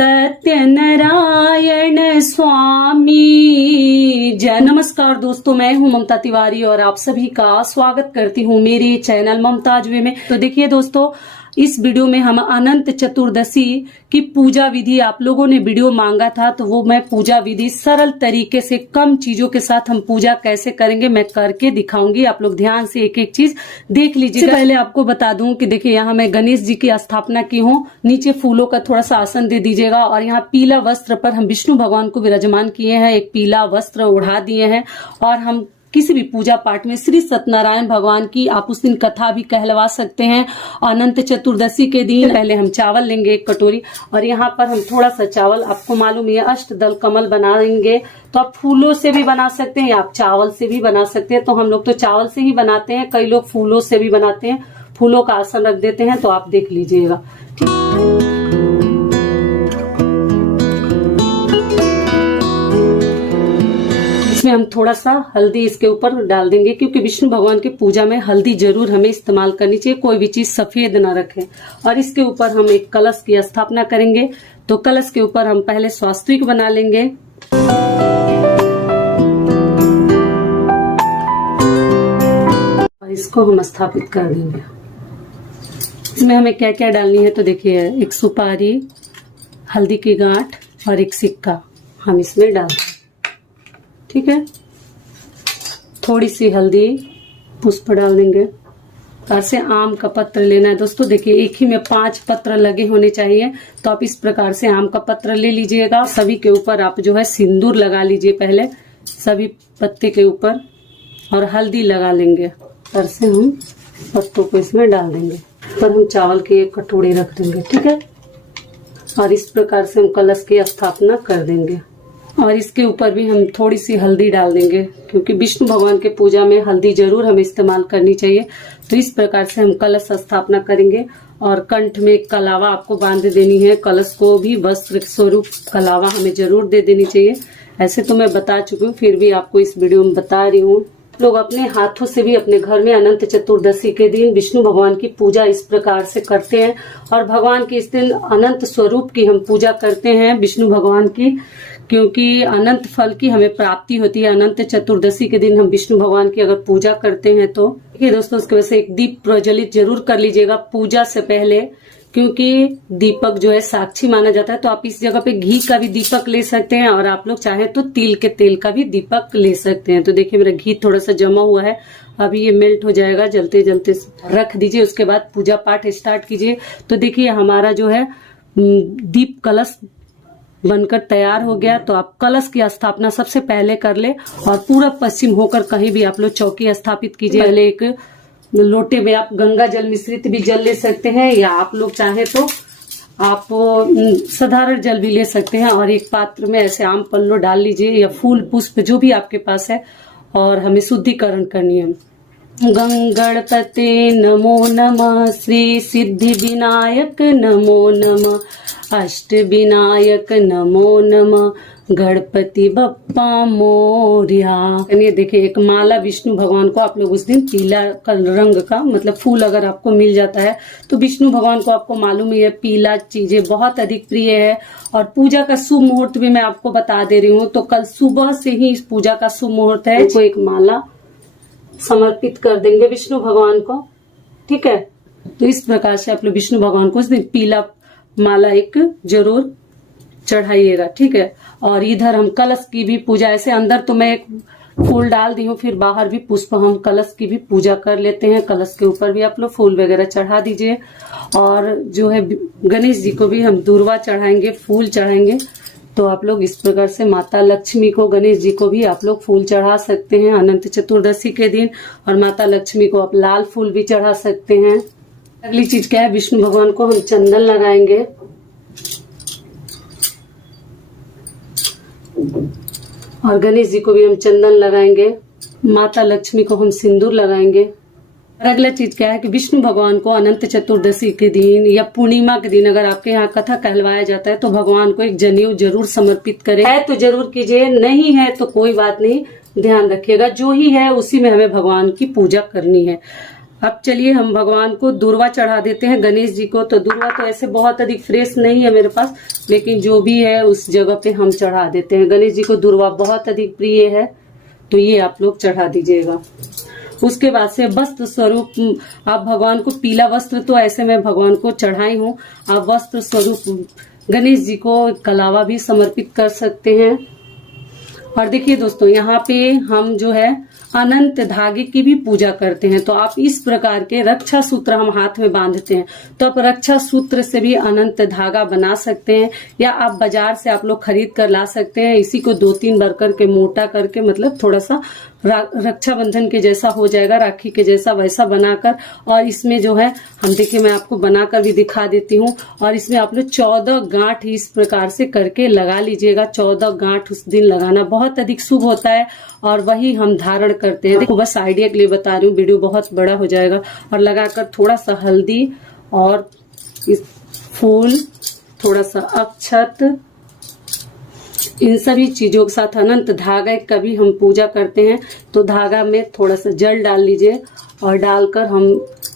सत्यनारायण स्वामी जय। नमस्कार दोस्तों, मैं हूं ममता तिवारी और आप सभी का स्वागत करती हूं मेरे चैनल ममताज वे में। तो देखिए दोस्तों, इस वीडियो में हम अनंत चतुर्दशी की पूजा विधि, आप लोगों ने वीडियो मांगा था तो वो मैं पूजा विधि सरल तरीके से कम चीजों के साथ हम पूजा कैसे करेंगे मैं करके दिखाऊंगी। आप लोग ध्यान से एक एक चीज देख लीजिए। पहले आपको बता दूं कि देखिए यहाँ मैं गणेश जी की स्थापना की हूँ। नीचे फूलों का थोड़ा सा आसन दे दीजिएगा और यहाँ पीला वस्त्र पर हम विष्णु भगवान को विराजमान किए हैं। एक पीला वस्त्र उड़ा दिए हैं और हम किसी भी पूजा पाठ में श्री सत्यनारायण भगवान की आप उस दिन कथा भी कहलवा सकते हैं। अनंत चतुर्दशी के दिन पहले हम चावल लेंगे एक कटोरी और यहाँ पर हम थोड़ा सा चावल, आपको मालूम है अष्टदल कमल बनाएंगे तो आप फूलों से भी बना सकते हैं या आप चावल से भी बना सकते हैं। तो हम लोग तो चावल से ही बनाते हैं, कई लोग फूलों से भी बनाते हैं, फूलों का आसन रख देते हैं। तो आप देख लीजिएगा, ठीक। इसमें हम थोड़ा सा हल्दी इसके ऊपर डाल देंगे क्योंकि विष्णु भगवान की पूजा में हल्दी जरूर हमें इस्तेमाल करनी चाहिए, कोई भी चीज सफेद ना रखें। और इसके ऊपर हम एक कलश की स्थापना करेंगे। तो कलश के ऊपर हम पहले स्वास्तिक बना लेंगे। और इसको हम स्थापित कर देंगे। इसमें हमें क्या क्या डालनी है तो देखिए, एक सुपारी, हल्दी की गांठ और एक सिक्का हम इसमें डाल देंगे, ठीक है। थोड़ी सी हल्दी, पुष्प डाल देंगे। ऐसे आम का पत्र लेना है दोस्तों। देखिए एक ही में 5 पत्र लगे होने चाहिए, तो आप इस प्रकार से आम का पत्र ले लीजिएगा। सभी के ऊपर आप जो है सिंदूर लगा लीजिए पहले, सभी पत्ते के ऊपर, और हल्दी लगा लेंगे। ऐसे हम पत्तों को इसमें डाल देंगे। पर हम चावल के एक कटोरे रख देंगे, ठीक है। और इस प्रकार से हम कलश की स्थापना कर देंगे। और इसके ऊपर भी हम थोड़ी सी हल्दी डाल देंगे क्योंकि विष्णु भगवान के पूजा में हल्दी जरूर हमें इस्तेमाल करनी चाहिए। तो इस प्रकार से हम कलश स्थापना करेंगे। और कंठ में कलावा आपको बांध देनी है। कलश को भी वस्त्र स्वरूप कलावा हमें जरूर दे देनी चाहिए। ऐसे तो मैं बता चुकी हूँ, फिर भी आपको इस वीडियो में बता रही हूँ। लोग अपने हाथों से भी अपने घर में अनंत चतुर्दशी के दिन विष्णु भगवान की पूजा इस प्रकार से करते हैं। और भगवान की इस दिन अनंत स्वरूप की हम पूजा करते हैं विष्णु भगवान की, क्योंकि अनंत फल की हमें प्राप्ति होती है। अनंत चतुर्दशी के दिन हम विष्णु भगवान की अगर पूजा करते हैं तो देखिए दोस्तों, उसकी वजह से एक दीप प्रज्वलित जरूर कर लीजिएगा पूजा से पहले, क्योंकि दीपक जो है साक्षी माना जाता है। तो आप इस जगह पे घी का भी दीपक ले सकते हैं और आप लोग चाहे तो तिल के तेल का भी दीपक ले सकते हैं। तो देखिए मेरा घी थोड़ा सा जमा हुआ है, अभी ये मेल्ट हो जाएगा। जलते जलते रख दीजिए, उसके बाद पूजा पाठ स्टार्ट कीजिए। तो देखिए हमारा जो है दीप कलश बनकर तैयार हो गया। तो आप कलश की स्थापना सबसे पहले कर ले और पूर्व पश्चिम होकर कहीं भी आप लोग चौकी स्थापित कीजिए। पहले एक लोटे में आप गंगा जल मिश्रित भी जल ले सकते हैं या आप लोग चाहे तो आप साधारण जल भी ले सकते हैं। और एक पात्र में ऐसे आम पल्लो डाल लीजिए या फूल पुष्प जो भी आपके पास है, और हमें शुद्धिकरण करनी है। गणपते नमो नमः, श्री सिद्धि विनायक नमो नमः, अष्ट विनायक नमो नमः, गणपति बप्पा मोरया। ये देखिए एक माला विष्णु भगवान को आप लोग उस दिन पीला रंग का, मतलब फूल अगर आपको मिल जाता है तो विष्णु भगवान को आपको मालूम ही है पीला चीजें बहुत अधिक प्रिय है। और पूजा का शुभ मुहूर्त भी मैं आपको बता दे रही हूँ। तो कल सुबह से ही इस पूजा का शुभ मुहूर्त है। तो एक माला समर्पित कर देंगे विष्णु भगवान को, ठीक है। तो इस प्रकार से आप लोग विष्णु भगवान को उस दिन पीला माला एक जरूर चढ़ाइएगा, ठीक है। और इधर हम कलश की भी पूजा, ऐसे अंदर तो मैं एक फूल डाल दी हूँ, फिर बाहर भी पुष्प, हम कलश की भी पूजा कर लेते हैं। कलश के ऊपर भी आप लोग फूल वगैरह चढ़ा दीजिए। और जो है गणेश जी को भी हम दूर्वा चढ़ाएंगे, फूल चढ़ाएंगे। तो आप लोग इस प्रकार से माता लक्ष्मी को, गणेश जी को भी आप लोग फूल चढ़ा सकते हैं अनंत चतुर्दशी के दिन। और माता लक्ष्मी को आप लाल फूल भी चढ़ा सकते हैं। अगली चीज क्या है, विष्णु भगवान को हम चंदन लगाएंगे। और गणेश जी को भी हम चंदन लगाएंगे। माता लक्ष्मी को हम सिंदूर लगाएंगे। और अगला चीज क्या है कि विष्णु भगवान को अनंत चतुर्दशी के दिन या पूर्णिमा के दिन अगर आपके यहाँ कथा कहलवाया जाता है तो भगवान को एक जनेऊ जरूर समर्पित करें। है तो जरूर कीजिए, नहीं है तो कोई बात नहीं, ध्यान रखिएगा जो ही है उसी में हमें भगवान की पूजा करनी है। अब चलिए हम भगवान को दूर्वा चढ़ा देते हैं गणेश जी को। तो दूर्वा तो ऐसे बहुत अधिक फ्रेश नहीं है मेरे पास, लेकिन जो भी है उस जगह पे हम चढ़ा देते हैं। गणेश जी को दूर्वा बहुत अधिक प्रिय है, तो ये आप लोग चढ़ा दीजिएगा। उसके बाद से वस्त्र स्वरूप आप भगवान को पीला वस्त्र तो ऐसे मैं भगवान को चढ़ाई हूँ, आप वस्त्र स्वरूप गणेश जी को कलावा भी समर्पित कर सकते हैं। और देखिए दोस्तों, यहाँ पे हम जो है अनंत धागे की भी पूजा करते हैं। तो आप इस प्रकार के रक्षा सूत्र हम हाथ में बांधते हैं, तो आप रक्षा सूत्र से भी अनंत धागा बना सकते हैं, या आप बाजार से आप लोग खरीद कर ला सकते हैं। इसी को 2-3 बार करके मोटा करके, मतलब थोड़ा सा रक्षाबंधन के जैसा हो जाएगा, राखी के जैसा, वैसा बनाकर। और इसमें जो है हम देखिए, मैं आपको बनाकर भी दिखा देती हूँ। और इसमें आप लोग 14 गांठ इस प्रकार से करके लगा लीजिएगा। 14 गांठ उस दिन लगाना बहुत अधिक शुभ होता है, और वही हम धारण करते हैं। देखो बस आइडिया के लिए बता रही हूँ, वीडियो बहुत बड़ा हो जाएगा। और लगाकर थोड़ा सा हल्दी और इस फूल, थोड़ा सा अक्षत, इन सभी चीजों के साथ अनंत धागा का भी हम पूजा करते हैं। तो धागा में थोड़ा सा जल डाल लीजिए, और डालकर हम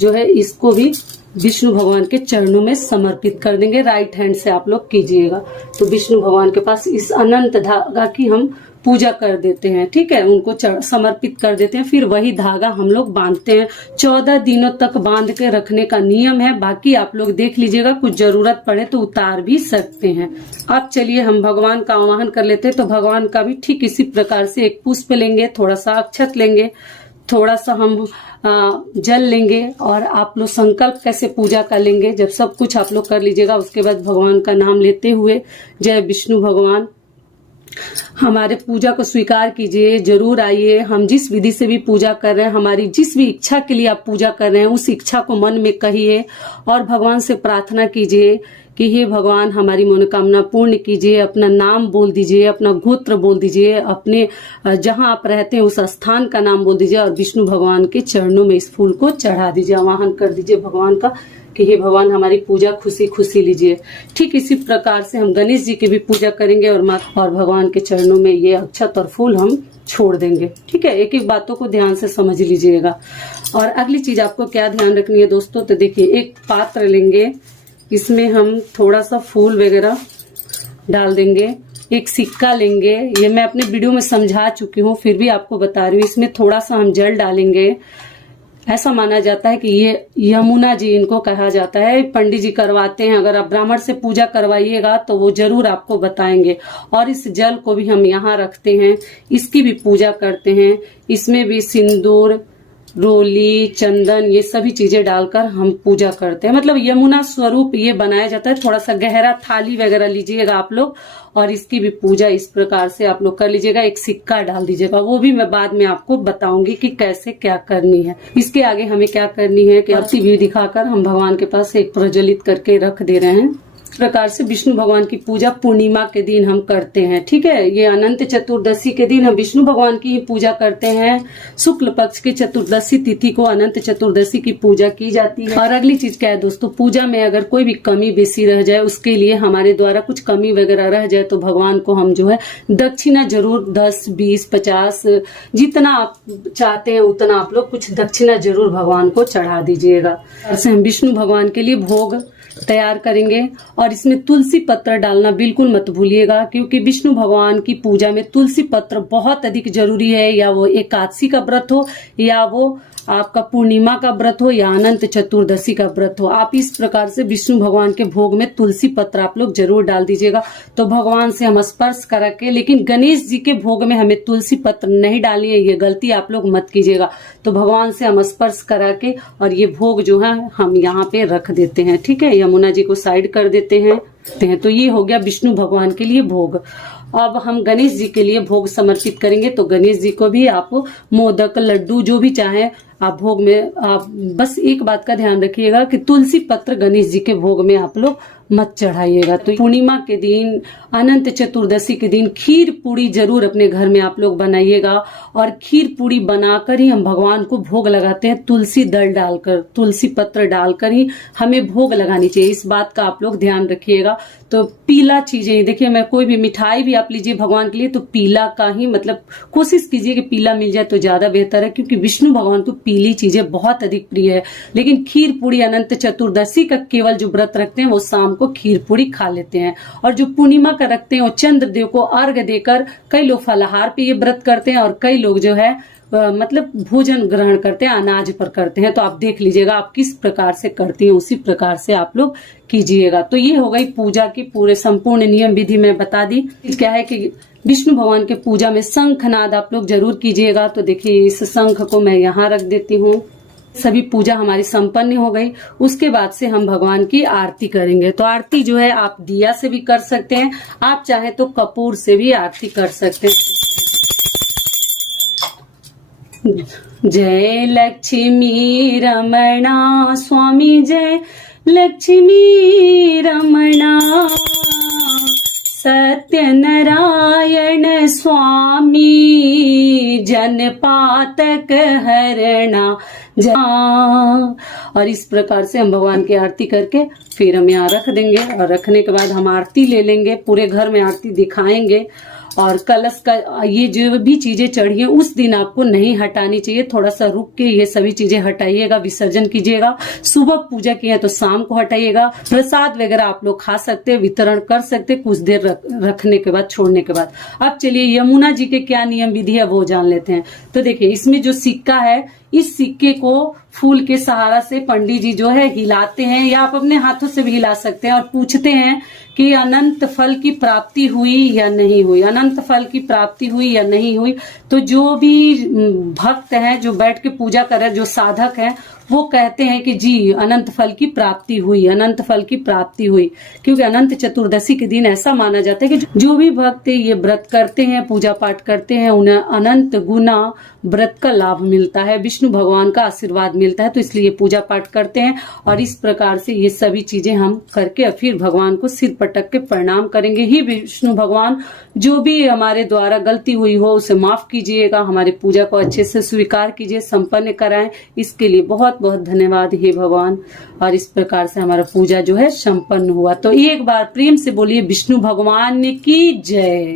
जो है इसको भी विष्णु भगवान के चरणों में समर्पित कर देंगे। राइट हैंड से आप लोग कीजिएगा। तो विष्णु भगवान के पास इस अनंत धागा की हम पूजा कर देते हैं, ठीक है, उनको समर्पित कर देते हैं। फिर वही धागा हम लोग बांधते हैं। 14 दिनों तक बांध के रखने का नियम है। बाकी आप लोग देख लीजिएगा, कुछ जरूरत पड़े तो उतार भी सकते हैं। अब चलिए हम भगवान का आवाहन कर लेते हैं। तो भगवान का भी ठीक इसी प्रकार से एक पुष्प लेंगे, थोड़ा सा अक्षत लेंगे, थोड़ा सा हम जल लेंगे, और आप लोग संकल्प कैसे पूजा कर लेंगे। जब सब कुछ आप लोग कर लीजिएगा, उसके बाद भगवान का नाम लेते हुए, जय विष्णु भगवान, हमारे पूजा को स्वीकार कीजिए, जरूर आइए। हम जिस विधि से भी पूजा कर रहे हैं, हमारी जिस भी इच्छा के लिए आप पूजा कर रहे हैं, उस इच्छा को मन में कहिए और भगवान से प्रार्थना कीजिए कि हे भगवान, हमारी मनोकामना पूर्ण कीजिए। अपना नाम बोल दीजिए, अपना गोत्र बोल दीजिए, अपने जहां आप रहते हैं उस स्थान का नाम बोल दीजिए, और विष्णु भगवान के चरणों में इस फूल को चढ़ा दीजिए। आवाहन कर दीजिए भगवान का कि हे भगवान, हमारी पूजा खुशी खुशी लीजिए। ठीक इसी प्रकार से हम गणेश जी की भी पूजा करेंगे, और भगवान के चरणों में ये अक्षत और फूल हम छोड़ देंगे। ठीक है, एक एक बातों को ध्यान से समझ लीजिएगा। और अगली चीज आपको क्या ध्यान रखनी है दोस्तों, तो देखिए एक पात्र लेंगे, इसमें हम थोड़ा सा फूल वगैरह डाल देंगे। एक सिक्का लेंगे, ये मैं अपने वीडियो में समझा चुकी हूँ, फिर भी आपको बता रही हूँ। इसमें थोड़ा सा हम जल डालेंगे। ऐसा माना जाता है कि ये यमुना जी इनको कहा जाता है, पंडित जी करवाते हैं। अगर आप ब्राह्मण से पूजा करवाइएगा तो वो जरूर आपको बताएंगे। और इस जल को भी हम यहाँ रखते हैं, इसकी भी पूजा करते हैं। इसमें भी सिंदूर, रोली, चंदन, ये सभी चीजें डालकर हम पूजा करते हैं। मतलब यमुना स्वरूप ये बनाया जाता है। थोड़ा सा गहरा थाली वगैरह लीजिएगा आप लोग, और इसकी भी पूजा इस प्रकार से आप लोग कर लीजिएगा। एक सिक्का डाल दीजिएगा, वो भी मैं बाद में आपको बताऊंगी कि कैसे क्या करनी है। इसके आगे हमें क्या करनी है कि आरती भी दिखाकर हम भगवान के पास एक प्रज्वलित करके रख दे रहे हैं। इस प्रकार से विष्णु भगवान की पूजा पूर्णिमा के दिन हम करते हैं। ठीक है, ये अनंत चतुर्दशी के दिन हम विष्णु भगवान की पूजा करते हैं। शुक्ल पक्ष की चतुर्दशी तिथि को अनंत चतुर्दशी की पूजा की जाती है। और अगली चीज क्या है दोस्तों, पूजा में अगर कोई भी कमी बेसी रह जाए, उसके लिए हमारे द्वारा कुछ कमी वगैरह रह जाए, तो भगवान को हम जो है दक्षिणा जरूर 10, 20, 50 जितना आप चाहते हैं उतना आप लोग कुछ दक्षिणा जरूर भगवान को चढ़ा दीजिएगा। ऐसे हम विष्णु भगवान के लिए भोग तैयार करेंगे। और इसमें तुलसी पत्र डालना बिल्कुल मत भूलिएगा, क्योंकि विष्णु भगवान की पूजा में तुलसी पत्र बहुत अधिक जरूरी है। या वो एकादशी का व्रत हो, या वो आपका पूर्णिमा का व्रत हो, या अनंत चतुर्दशी का व्रत हो, आप इस प्रकार से विष्णु भगवान के भोग में तुलसी पत्र आप लोग जरूर डाल दीजिएगा। तो भगवान से हम स्पर्श करा के, लेकिन गणेश जी के भोग में हमें तुलसी पत्र नहीं डालनी है, ये गलती आप लोग मत कीजिएगा। तो भगवान से हम स्पर्श करा के और ये भोग जो है हम यहाँ पे रख देते हैं। ठीक है, यमुना जी को साइड कर देते हैं। तो ये हो गया विष्णु भगवान के लिए भोग। अब हम गणेश जी के लिए भोग समर्पित करेंगे। तो गणेश जी को भी आप मोदक, लड्डू जो भी चाहे आप भोग में, आप बस एक बात का ध्यान रखिएगा कि तुलसी पत्र गणेश जी के भोग में आप लोग मत चढ़ाइएगा। तो पूर्णिमा के दिन, अनंत चतुर्दशी के दिन खीर पूड़ी जरूर अपने घर में आप लोग बनाइएगा। और खीर पूड़ी बनाकर ही हम भगवान को भोग लगाते हैं, तुलसी दल डालकर, तुलसी पत्र डालकर ही हमें भोग लगानी चाहिए। इस बात का आप लोग ध्यान रखिएगा। तो पीला चीजें, देखिए मैं कोई भी मिठाई भी आप लीजिए भगवान के लिए तो पीला का ही, मतलब कोशिश कीजिए कि पीला मिल जाए तो ज्यादा बेहतर है, क्योंकि विष्णु भगवान को पीली चीजें बहुत अधिक प्रिय है। लेकिन खीर पूड़ी अनंत चतुर्दशी का केवल जो व्रत रखते हैं वो शाम को खीर पूड़ी खा लेते हैं। और जो पूर्णिमा का रखते हैं वो चंद्र देव को अर्घ देकर, कई लोग फलाहार पे ये व्रत करते हैं और कई लोग जो है मतलब भोजन ग्रहण करते हैं, अनाज पर करते हैं। तो आप देख लीजिएगा आप किस प्रकार से करती हैं, उसी प्रकार से आप लोग कीजिएगा। तो ये हो गई पूजा की पूरे संपूर्ण नियम विधि में बता दी। क्या है कि विष्णु भगवान के पूजा में शंखनाद आप लोग जरूर कीजिएगा। तो देखिए इस शंख को मैं यहाँ रख देती हूँ। सभी पूजा हमारी संपन्न हो गई। उसके बाद से हम भगवान की आरती करेंगे। तो आरती जो है आप दिया से भी कर सकते हैं, आप चाहे तो कपूर से भी आरती कर सकते हैं। जय लक्ष्मी रमणा स्वामी, जय लक्ष्मी रमणा, सत्यनारायण स्वामी, जनपातक हरणा। और इस प्रकार से हम भगवान की आरती करके फिर हम यहाँ रख देंगे। और रखने के बाद हम आरती ले लेंगे, पूरे घर में आरती दिखाएंगे। और कलश का ये जो भी चीजें चढ़ी है उस दिन आपको नहीं हटानी चाहिए, थोड़ा सा रुक के ये सभी चीजें हटाइएगा, विसर्जन कीजिएगा। सुबह पूजा की है तो शाम को हटाइएगा। प्रसाद वगैरह आप लोग खा सकते हैं, वितरण कर सकते हैं कुछ देर रखने के बाद, छोड़ने के बाद। अब चलिए यमुना जी के क्या नियम विधि है वो जान लेते हैं। तो देखिए इसमें जो सिक्का है, इस सिक्के को फूल के सहारा से पंडित जी जो है हिलाते हैं, या आप अपने हाथों से भी हिला सकते हैं और पूछते हैं कि अनंत फल की प्राप्ति हुई या नहीं हुई, अनंत फल की प्राप्ति हुई या नहीं हुई। तो जो भी भक्त हैं जो बैठ के पूजा कर रहे हैं, जो साधक हैं, वो कहते हैं कि जी अनंत फल की प्राप्ति हुई, अनंत फल की प्राप्ति हुई। क्योंकि अनंत चतुर्दशी के दिन ऐसा माना जाता है कि जो भी भक्त ये व्रत करते हैं, पूजा पाठ करते हैं, उन्हें अनंत गुना व्रत का लाभ मिलता है, विष्णु भगवान का आशीर्वाद मिलता है। तो इसलिए पूजा पाठ करते हैं। और इस प्रकार से ये सभी चीजें हम करके फिर भगवान को सिर पटक के प्रणाम करेंगे। ही विष्णु भगवान जो भी हमारे द्वारा गलती हुई हो उसे माफ कीजिएगा, हमारे पूजा को अच्छे से स्वीकार कीजिए, संपन्न कराएं। इसके लिए बहुत बहुत धन्यवाद हे भगवान। और इस प्रकार से हमारा पूजा जो है संपन्न हुआ। तो एक बार प्रेम से बोलिए विष्णु भगवान की जय।